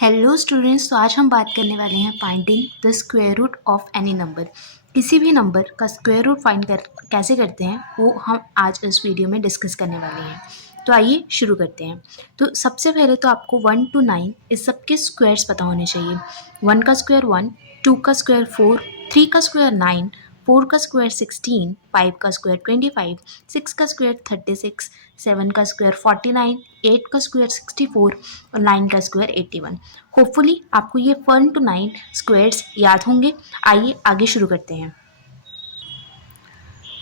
Hello students, तो आज हम बात करने वाले हैं finding the square root of any number. किसी भी नंबर का स्क्वायर रूट फाइंड कर कैसे करते हैं वो हम आज इस वीडियो में डिस्कस करने वाले हैं। तो आइए शुरू करते हैं। तो सबसे पहले तो आपको 1 to 9 इस सब के स्क्वायर्स पता होने चाहिए। 1 का स्क्वायर 1, 2 का स्क्वायर 4, 3 का स्क्वायर 9, 4 का स्क्वायर 16, 5 का स्क्वायर 25, 6 का स्क्वायर 36, 7 का स्क्वायर 49, 8 का स्क्वायर 64 और 9 का स्क्वायर 81। होपफुली आपको ये 1 to 9 स्क्वायर्स याद होंगे। आइए आगे शुरू करते हैं।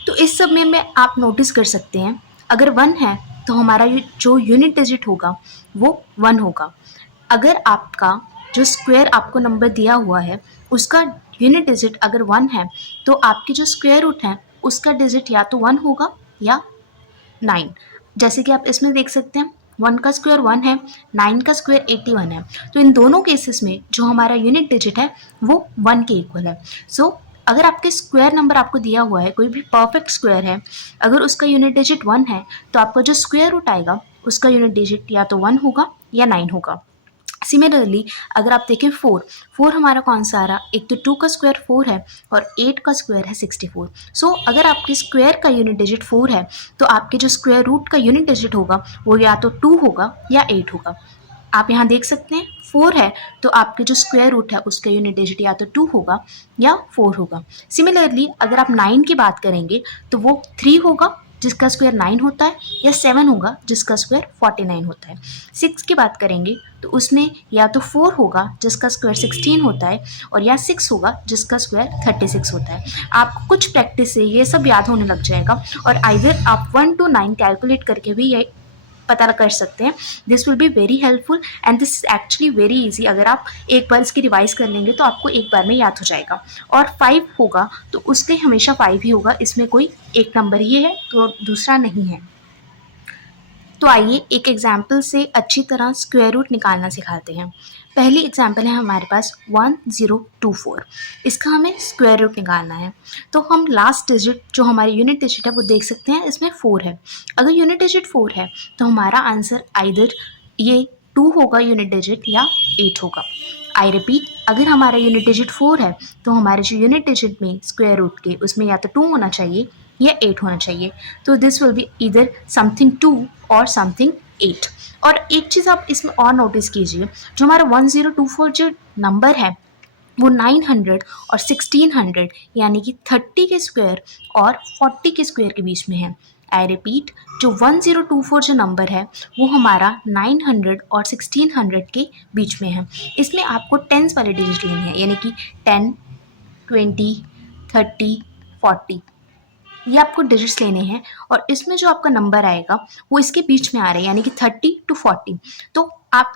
तो इस सब में आप नोटिस कर सकते हैं, अगर 1 है तो हमारा जो यूनिट डिजिट होगा वो 1 होगा। अगर आपका जो स्क्वायर आपको नंबर दिया हुआ है उसका यूनिट डिजिट अगर 1 है तो आपकी जो स्क्वायर रूट है उसका डिजिट या तो 1 होगा या 9। जैसे कि आप इसमें देख सकते हैं 1 का स्क्वायर 1 है, 9 का स्क्वायर 81 है। तो इन दोनों केसेस में जो हमारा यूनिट डिजिट है वो 1 के इक्वल है। सो अगर आपके स्क्वायर नंबर आपको दिया हुआ है, कोई भी परफेक्ट स्क्वायर है, अगर उसका यूनिट डिजिट 1 है तो आपका जो स्क्वायर रूट आएगा उसका यूनिट डिजिट या तो 1 होगा या 9 होगा। सिमिलरली अगर आप देखें 4 हमारा कौन सा आ रहा, एक तो 2 का स्क्वायर 4 है और 8 का स्क्वायर है 64। सो अगर आपके स्क्वायर का यूनिट डिजिट 4 है तो आपके जो स्क्वायर रूट का यूनिट डिजिट होगा वो या तो 2 होगा या 8 होगा। आप यहाँ देख सकते हैं 4 है तो आपके जो स्क्वायर रूट है उसका यूनिट डिजिट या तो 2 होगा या 4 होगा। सिमिलरली अगर आप 9 की बात करेंगे तो वो 3 होगा जिसका स्क्वायर 9 होता है या 7 होगा जिसका स्क्वायर 49 होता है। 6 की बात करेंगे तो उसमें या तो 4 होगा जिसका स्क्वायर 16 होता है और या 6 होगा जिसका स्क्वायर 36 होता है। आपको कुछ प्रैक्टिस से ये सब याद होने लग जाएगा और आइदर आप 1 to 9 कैलकुलेट करके भी ये पता कर सकते हैं। This will be very helpful and this is actually very easy. अगर आप एक बार इसकी रिवाइज कर लेंगे तो आपको एक बार में याद हो जाएगा। और 5 होगा तो उसके हमेशा 5 ही होगा, इसमें कोई एक नंबर ही है तो दूसरा नहीं है। तो आइए एक एग्जाम्पल से अच्छी तरह स्क्वायर रूट निकालना सिखाते हैं। पहली एग्जाम्पल है हमारे पास 1024। इसका हमें स्क्वायर रूट निकालना है। तो हम लास्ट डिजिट जो हमारी यूनिट डिजिट है वो देख सकते हैं, इसमें 4 है। अगर यूनिट डिजिट 4 है तो हमारा आंसर आइदर ये 2 होगा यूनिट डिजिट या 8 होगा। आई रिपीट, अगर हमारा यूनिट डिजिट 4 है तो हमारे जो यूनिट डिजिट में स्क्वायर रूट के उसमें या तो 2 होना चाहिए या 8 होना चाहिए। तो दिस विल बी इधर समथिंग 2 और समथिंग 8। और एक चीज़ आप इसमें और नोटिस कीजिए, जो हमारा 1024 जो नंबर है वो 900 और 1600 यानी कि 30 के स्क्वायर और 40 के स्क्वायर के बीच में है। आई रिपीट, जो 1024 जो नंबर है वो हमारा 900 और 1600 के बीच में है। इसमें आपको टेंस वाले डिजिट लेने हैं, यानी कि 10, 20, 30, 40 ये आपको डिजिट्स लेने हैं। और इसमें जो आपका नंबर आएगा वो इसके बीच में आ रहा है, यानी कि 30 to 40। तो आप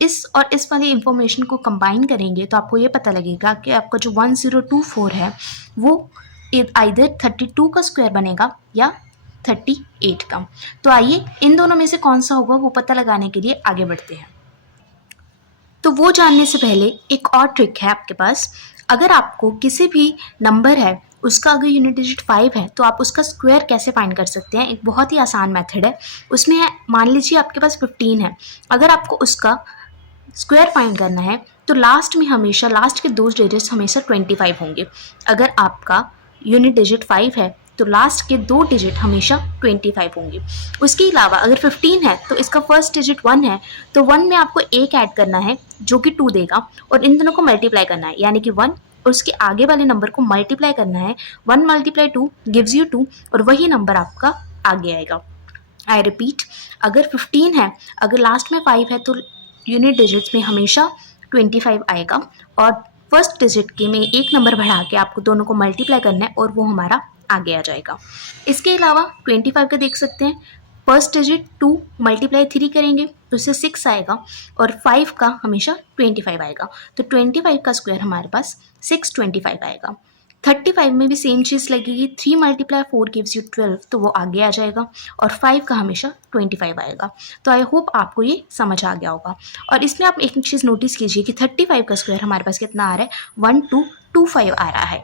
इस और इस वाली इंफॉर्मेशन को कंबाइन करेंगे तो आपको ये पता लगेगा कि आपका जो 1024 है वो आइदर 32 का स्क्वायर बनेगा या 38 का। तो आइए इन दोनों में से कौन सा होगा वो पता लगाने के लिए आगे बढ़ते हैं। तो वो जानने से पहले एक और ट्रिक है आपके पास। अगर आपको किसी भी नंबर है उसका अगर यूनिट डिजिट 5 है तो आप उसका स्क्वायर कैसे फाइंड कर सकते हैं, एक बहुत ही आसान मेथड है। उसमें है, मान लीजिए आपके पास 15 है, अगर आपको उसका स्क्वायर फाइंड करना है तो लास्ट में हमेशा लास्ट के 2 डिजिट्स हमेशा 25 होंगे। अगर आपका यूनिट डिजिट 5 है तो लास्ट के 2 डिजिट हमेशा 25 होंगे। उसके अलावा अगर 15 है तो इसका फर्स्ट डिजिट 1 है, तो 1 में आपको एक ऐड करना है जो कि 2 देगा और इन दोनों को मल्टीप्लाई करना है, यानी कि 1 और उसके आगे वाले नंबर को मल्टीप्लाई करना है। 1 × 2 गिव्स यू 2 और वही नंबर आपका आगे आएगा। आई रिपीट, अगर 15 है, अगर लास्ट में 5 है तो यूनिट डिजिट्स में हमेशा 25 आएगा और फर्स्ट डिजिट के में एक नंबर बढ़ा के आपको दोनों को मल्टीप्लाई करना है और वो हमारा आगे आ जाएगा। इसके अलावा 25 का देख सकते हैं, फर्स्ट डिजिट 2 × 3 करेंगे तो इससे 6 आएगा और 5 का हमेशा 25 आएगा। तो 25 का स्क्वायर हमारे पास 625 आएगा। 35 में भी सेम चीज़ लगेगी, 3 × 4 गिव्स यू 12 तो वो आगे आ जाएगा और 5 का हमेशा 25 आएगा। तो आई होप आपको ये समझ आ गया होगा। और इसमें आप एक चीज़ नोटिस कीजिए कि 35 का स्क्वायर हमारे पास कितना आ रहा है, 1225 आ रहा है।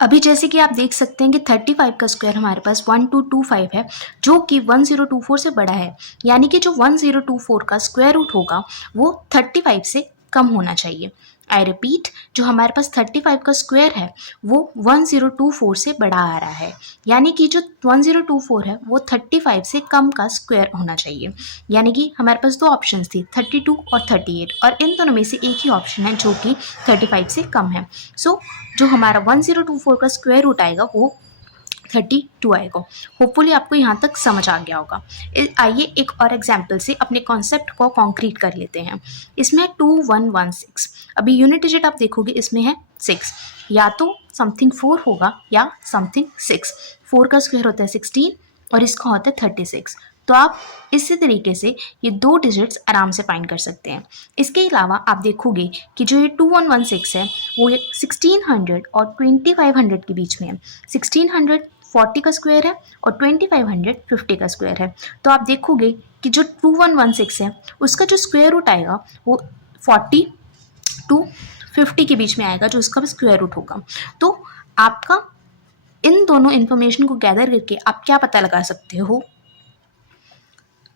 अभी जैसे कि आप देख सकते हैं कि 35 का स्क्वायर हमारे पास 1225 है, जो कि 1024 से बड़ा है, यानी कि जो 1024 का स्क्वायर रूट होगा वो 35 से कम होना चाहिए। आई रिपीट, जो हमारे पास 35 का स्क्वायर है वो 1024 से बड़ा आ रहा है, यानी कि जो 1024 है वो 35 से कम का स्क्वायर होना चाहिए। यानी कि हमारे पास दो ऑप्शन थी, 32 और 38, और इन दोनों में से एक ही ऑप्शन है जो कि 35 से कम है। सो जो हमारा 1024 का स्क्वायर रूट आएगा वो 32 आएगा। होपफुली आपको यहाँ तक समझ आ गया होगा। आइए एक और एग्जाम्पल से अपने कॉन्सेप्ट को कॉन्क्रीट कर लेते हैं। इसमें है 2116। अभी यूनिट डिजिट आप देखोगे इसमें है 6, या तो समथिंग 4 होगा या समथिंग 6। 4 का स्क्वायर होता है 16 और इसका होता है 36। तो आप इसी तरीके से ये दो डिजिट्स आराम से फाइंड कर सकते हैं। इसके अलावा आप देखोगे कि जो ये 2116 है वो 1600 और 2500 के बीच में है। 1600 40 का स्क्वायर है और 2500 50 का स्क्वायर है। तो आप देखोगे कि जो 2116 है उसका जो स्क्वायर रूट आएगा वो 40 टू 50 के बीच में आएगा, जो उसका स्क्वायर रूट होगा। तो आपका इन दोनों इन्फॉर्मेशन को गैदर करके आप क्या पता लगा सकते हो?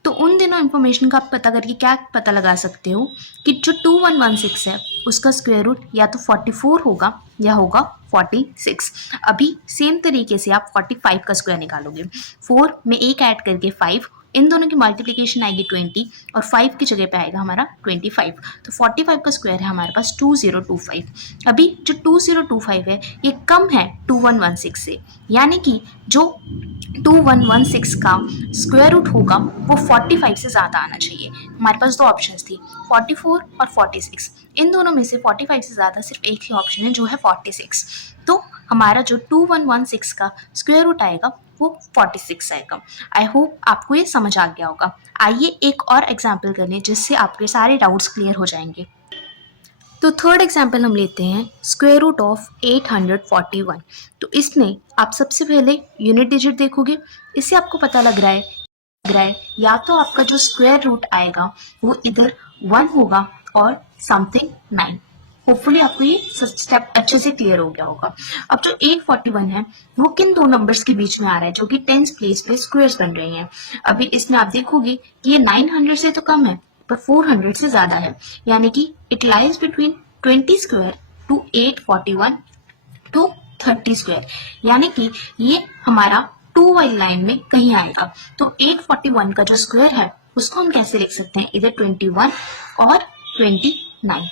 तो उन दिनों इन्फॉर्मेशन का आप पता करके क्या पता लगा सकते हो कि जो 2116 है उसका स्क्वायर रूट या तो 44 होगा या होगा 46। अभी सेम तरीके से आप 45 का स्क्वायर निकालोगे। 4 में एक ऐड करके 5, इन दोनों की मल्टीप्लिकेशन आएगी 20 और 5 की जगह पे आएगा हमारा 25। तो 45 का स्क्वायर है हमारे पास 2025। अभी जो 2025 है ये कम है 2116 से, यानी कि जो 2116 का स्क्वायर रूट होगा वो 45 से ज़्यादा आना चाहिए। हमारे पास दो ऑप्शंस थी, 44 और 46। इन दोनों में से 45 से ज़्यादा सिर्फ एक ही ऑप्शन है जो है 46। तो हमारा जो 2116 का स्क्वायर रूट आएगा वो 46 आएगा। आई होप आपको ये समझ आ गया होगा। आइए एक और एग्जाम्पल कर लें जिससे आपके सारे डाउट्स क्लियर हो जाएंगे। तो थर्ड एग्जाम्पल हम लेते हैं स्क्वायर रूट ऑफ 841। तो इसमें आप सबसे पहले यूनिट डिजिट देखोगे। इससे आपको पता लग रहा है या तो आपका जो स्क्वायर रूट आएगा वो इधर 1 होगा और समथिंग 9। होपफुली आपको ये स्टेप अच्छे से क्लियर हो गया होगा। अब जो 841 है वो किन दो नंबर्स के बीच में आ रहा है जो कि 10th प्लेस पे स्क्वायर्स बन रही हैं। अभी इसमें आप देखोगे कि ये 900 से तो कम है पर 400 से ज्यादा है, यानी कि it lies between 20 square to 841 to 30 square, यानी कि ये हमारा 2 वाली लाइन में कहीं आएगा। तो 841 का जो स्क्वायर है उसको हम कैसे लिख सकते हैं, इधर 21 और 29।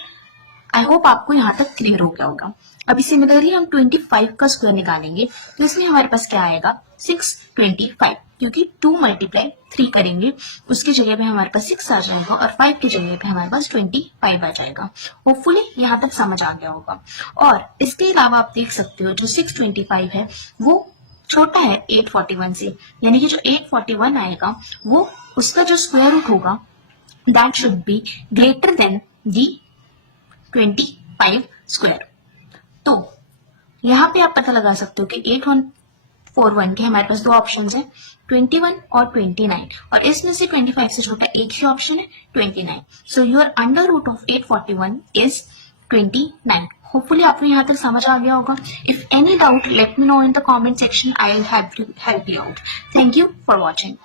आई होप आपको यहाँ तक क्लियर हो गया होगा। अभी सिमिलरली हम 25 का स्क्वायर निकालेंगे तो इसमें हमारे पास क्या आएगा 625, क्योंकि 2 मल्टीप्लाई 3 करेंगे उसकी जगह पे हमारे पास 6 आ जाएगा और 5 की जगह पे हमारे पास 25 आ जाएगा। होपफुली यहाँ तक समझ आ गया होगा। और इसके अलावा आप देख सकते हो जो 625 है वो छोटा है 841 से, यानी कि जो 841 आएगा वो उसका जो स्क्वायर रूट होगा that should be greater than the 25 square. तो यहाँ पे आप पता लगा सकते हो कि 8141 के हमारे पास दो ऑप्शंस हैं, 21 और 29, और इसमें से 25 से छोटा एक ही ऑप्शन है 29। So your under root of 841 is 29। Hopefully आपको यहाँ तक समझ आ गया होगा। If any doubt let me know in the comment section, I will help you out. Thank you for watching.